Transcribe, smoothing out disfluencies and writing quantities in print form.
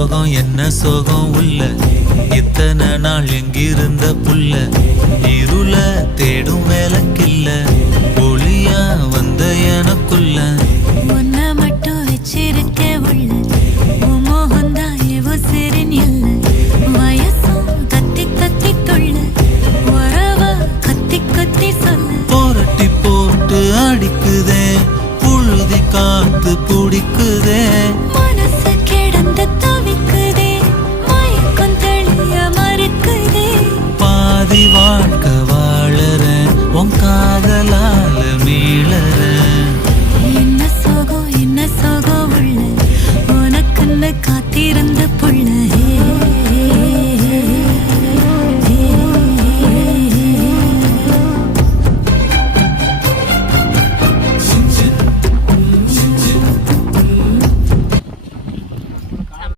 சோகம் என்ன சோகம் உள்ள இத்தனை நாள் எங்கிருந்த புல்ல இருள தேடும் வேலைக்கில்ல ஒளியா வந்த எனக்குள்ள உன்னை மட்டும் வச்சிருக்க உள்ள மோகந்தான் எவோ சிறின் இல்ல வயசும் கத்தி கத்தி தொள்ள உறவ கத்தி கத்தி சொல்ல போரட்டி போட்டு அடிக்குதே புழுதி காத்து பிடிக்குதே